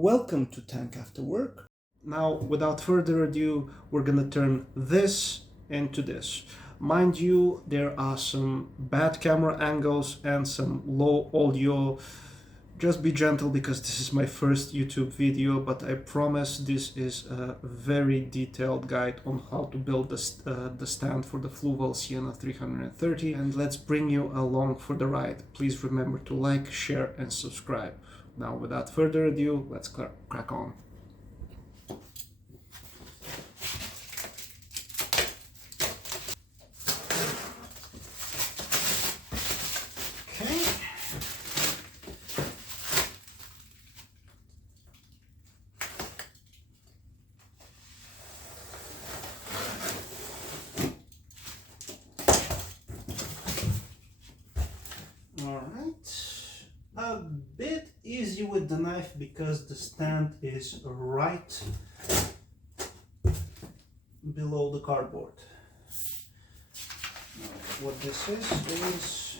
Welcome to Tank After Work. Now, without further ado, we're gonna turn this into this. Mind you, there are some bad camera angles and some low audio. Just be gentle because this is my first YouTube video, but I promise this is a very detailed guide on how to build the stand for the Fluval Siena 330, and let's bring you along for the ride. Please remember to like, share and subscribe. Now, without further ado, let's crack on. Okay. All right. A bit easy with the knife because the stand is right below the cardboard. Now, what this is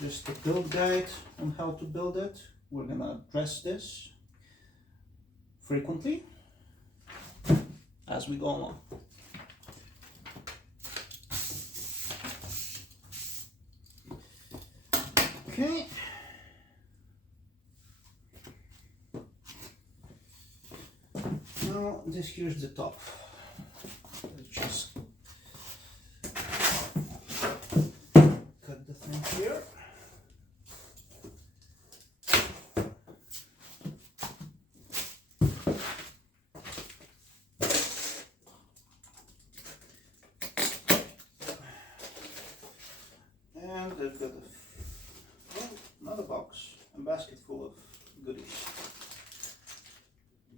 just a build guide on how to build it. We're gonna address this frequently as we go along. Okay. Now this here's the top. Let's just cut the thing here. And I've got another box, a basket full of goodies.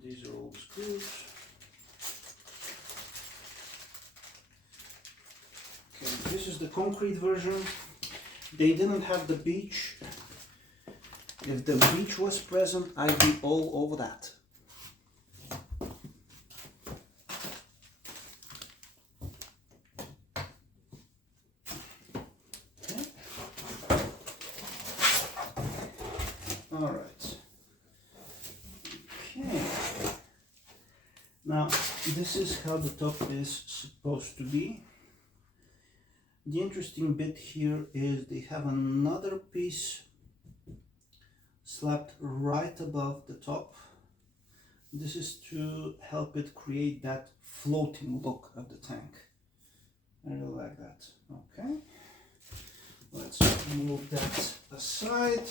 These are all the screws. Okay, this is the concrete version. They didn't have the beach. If the beach was present, I'd be all over that. All right. Okay. Now, this is how the top is supposed to be. The interesting bit here is they have another piece slapped right above the top. This is to help it create that floating look of the tank. I really like that. Okay. Let's move that aside.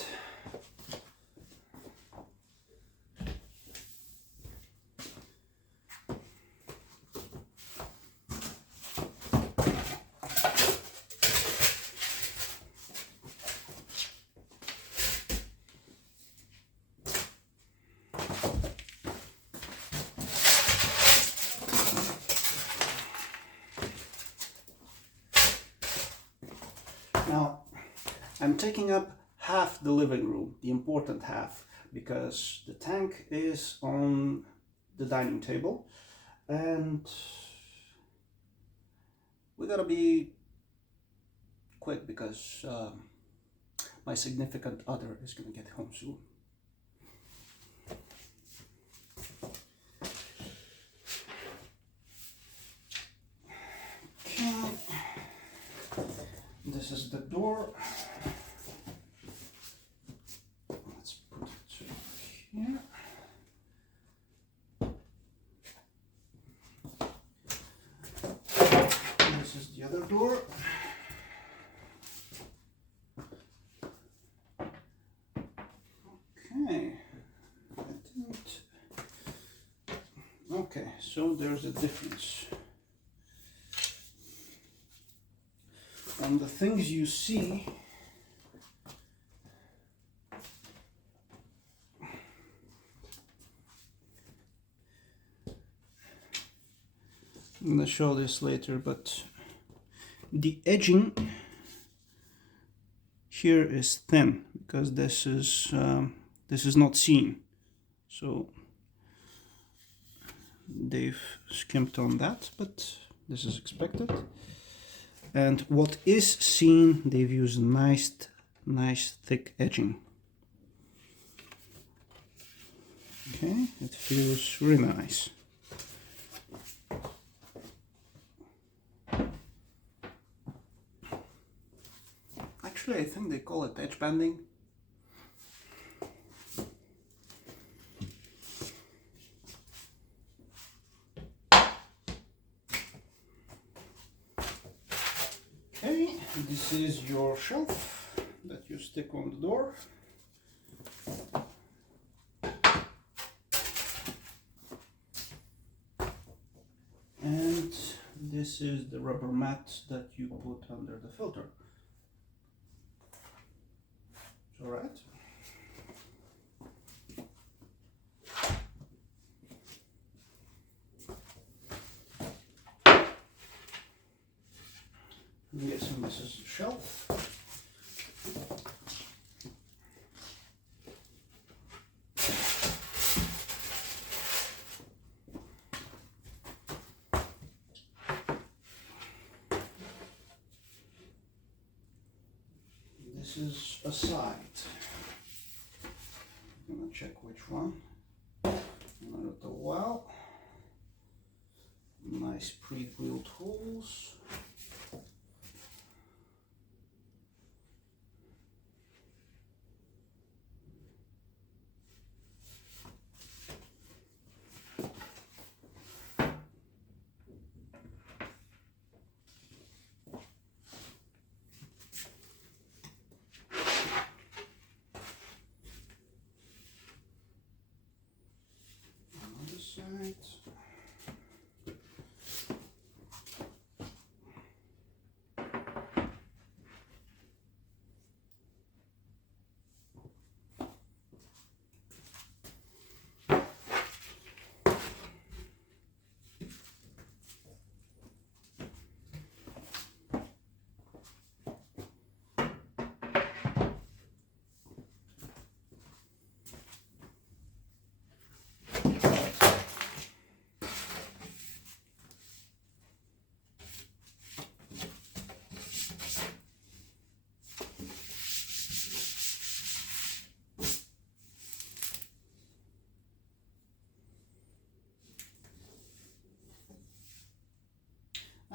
Now, I'm taking up half the living room, the important half, because the tank is on the dining table and we gotta be quick because my significant other is gonna get home soon. Okay. This is the door. Let's put it here. This is the other door. Okay. Okay, so there's a difference. And the things you see I'm going to show this later, but the edging here is thin because this is not seen, so they've skimped on that, but this is expected. And what is seen, they've used nice thick edging. Okay, it feels really nice. Actually, I think they call it edge banding. Okay, this is your shelf that you stick on the door. And this is the rubber mat that you put under the filter. All right. I'm guessing this is the shelf. This is a side. I'm gonna check which one. A little while. Nice pre-drilled holes. Another side.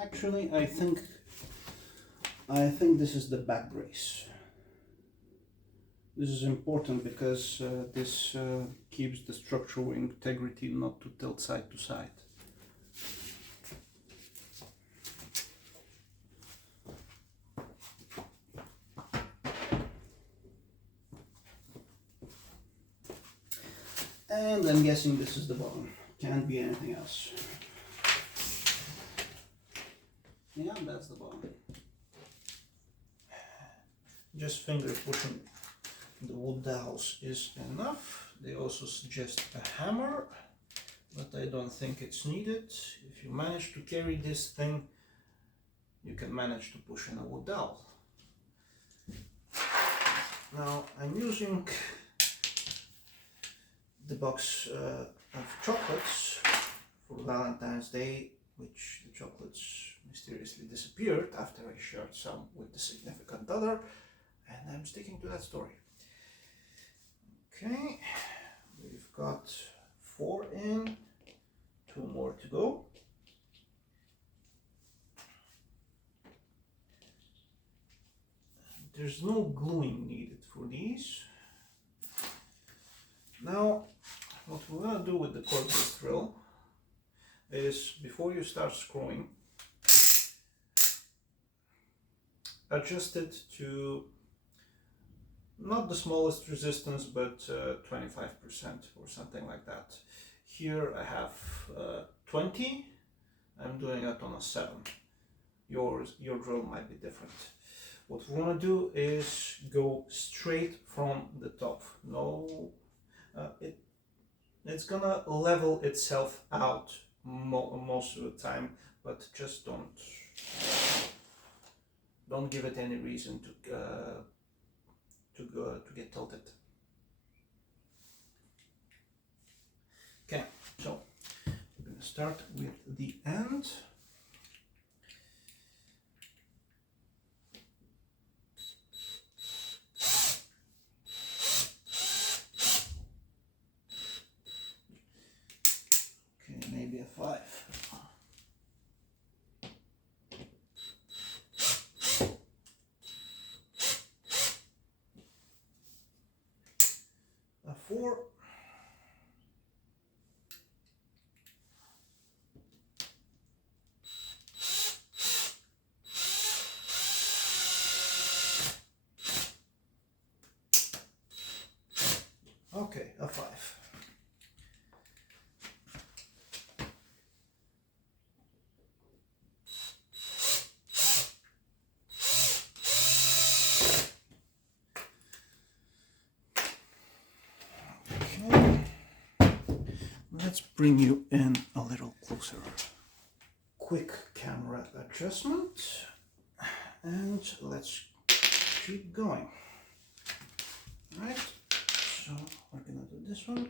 Actually, I think this is the back brace. This is important because this keeps the structural integrity not to tilt side to side. And I'm guessing this is the bottom. Can't be anything else. Yeah, that's the bottom. Just finger pushing the wood dowels is enough. They also suggest a hammer, but I don't think it's needed. If you manage to carry this thing, you can manage to push in a wood dowel. Now I'm using the box of chocolates for Valentine's Day, which the chocolates mysteriously disappeared after I shared some with the significant other, and I'm sticking to that story. Okay, we've got 4 in, 2 more to go. There's no gluing needed for these. Now, what we're going to do with the cordless drill is, before you start screwing, adjust it to not the smallest resistance, but 25% or something like that. Here I have 20. I'm doing it on a 7. Your drill might be different. What we want to do is go straight from the top. No, it's gonna level itself out most of the time, but just don't give it any reason to get tilted. Okay, so we're gonna start with the end. maybe a 5. A 4. Okay, a 5. Okay. Let's bring you in a little closer. Quick camera adjustment, and let's keep going. All right, so we're gonna do this one.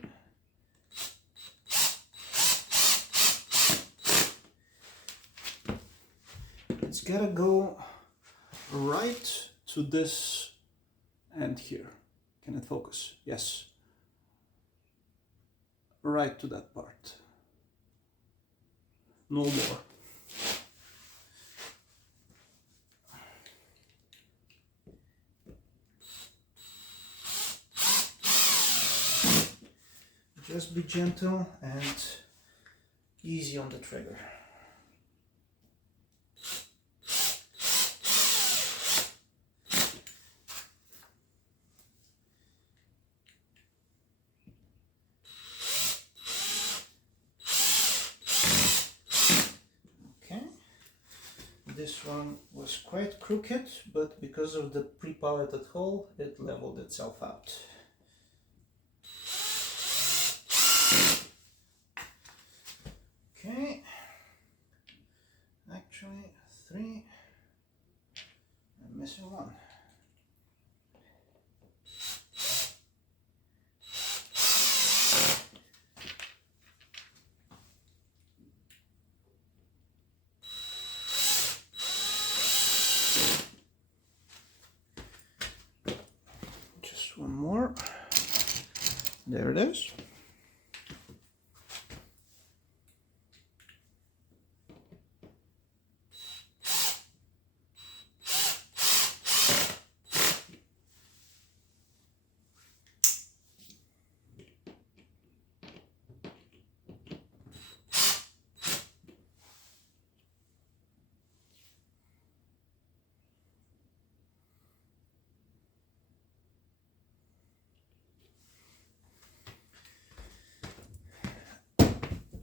It's gotta go right to this end here. Can it focus? Yes. Right to that part. No more. Just be gentle and easy on the trigger. Okay, this one was quite crooked, but because of the pre-piloted hole, it leveled itself out. Okay, actually 3, I'm missing 1. Just one more. There it is.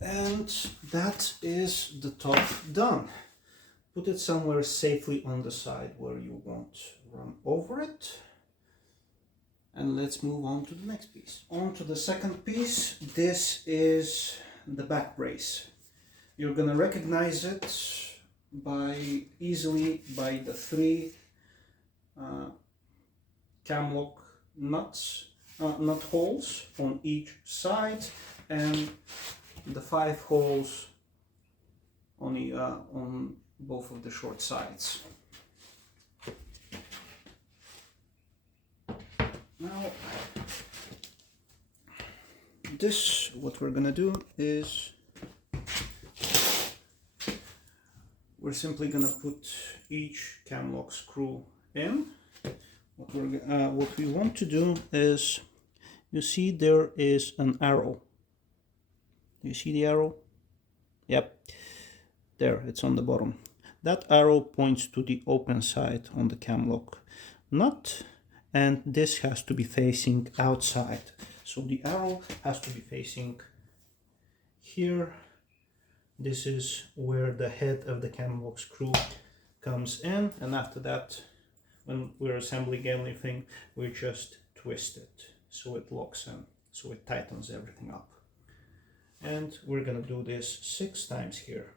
And that is the top done. Put it somewhere safely on the side where you won't run over it. And let's move on to the next piece. On to the second piece. This is the back brace. You're gonna recognize it easily by the 3 cam lock nut holes on each side, and the 5 holes on both of the short sides. Now, what we're gonna do is we're simply gonna put each cam lock screw in. What we want to do is, you see there is an arrow. Do you see the arrow? Yep, there, it's on the bottom. That arrow points to the open side on the cam lock nut, and this has to be facing outside. So the arrow has to be facing here. This is where the head of the cam lock screw comes in, and after that, when we're assembling anything, we just twist it so it locks in, so it tightens everything up. And we're gonna do this 6 times here.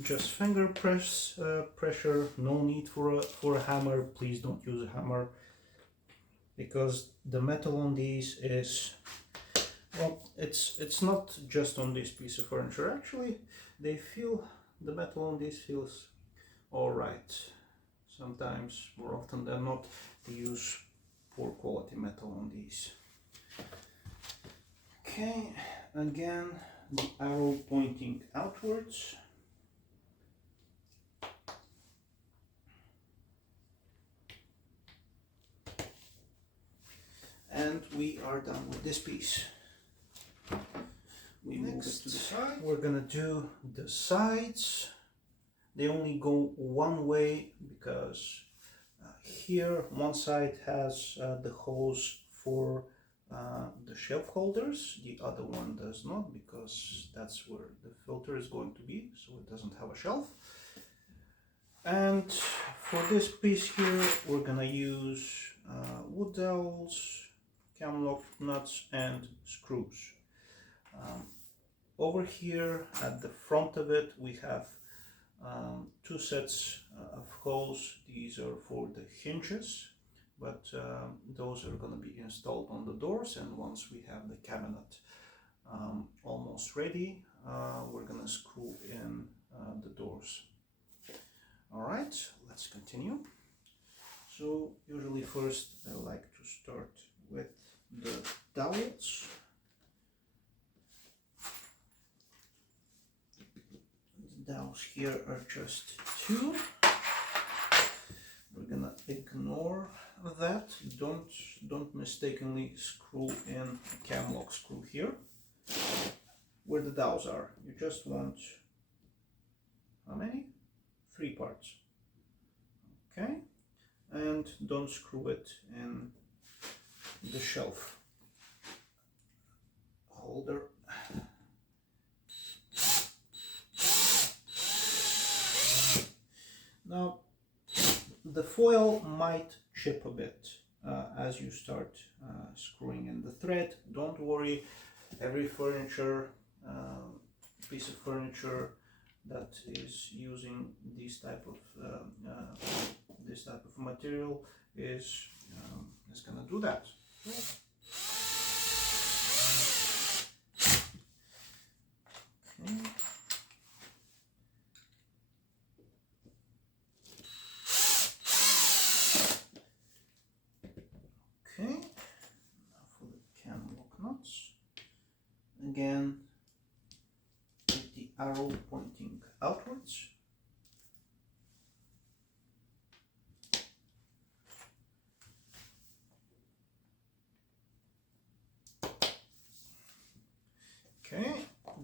Just finger pressure, no need for a hammer. Please don't use a hammer, because the metal on these is, well, it's not just on this piece of furniture. Actually, the metal on these feels all right. Sometimes, more often than not, they use poor quality metal on these. Okay, again, the arrow pointing outwards. And we are done with this piece. We move it to the side. We're gonna do the sides. They only go one way because here one side has the holes for the shelf holders, the other one does not, because that's where the filter is going to be, so it doesn't have a shelf. And for this piece here, we're gonna use wood dowels, cam lock nuts, and screws. Over here at the front of it, we have two sets of holes. These are for the hinges, but those are going to be installed on the doors, and once we have the cabinet almost ready, we're going to screw in the doors. All right, let's continue. So usually first I like to start with the dowels. The dowels here are just two. We're gonna ignore that. Don't mistakenly screw in a cam lock screw here where the dowels are. You just want how many? 3 parts. Okay, and don't screw it in the shelf holder. Now the foil might chip a bit as you start screwing in the thread. Don't worry, every furniture piece of furniture that is using this type of material is gonna do that. Okay. Okay, now for the cam lock nuts. Again, with the arrow pointing outwards. Okay,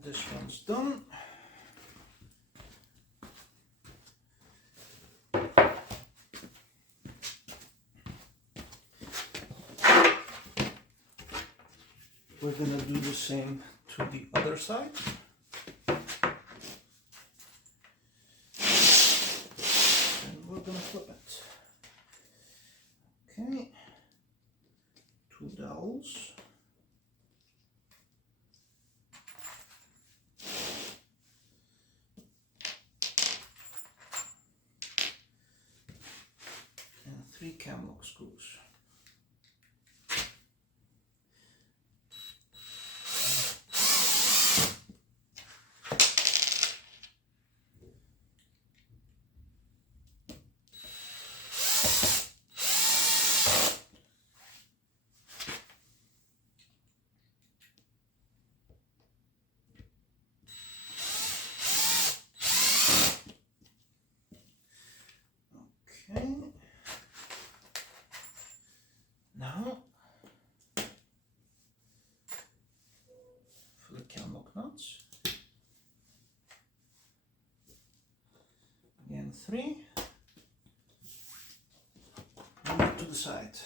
this one's done. We're gonna do the same to the other side. And we're gonna flip it. Okay, 2 dowels. And 3 cam lock screws. Okay. Now for the cam lock nuts. Again 3. Move it to the side.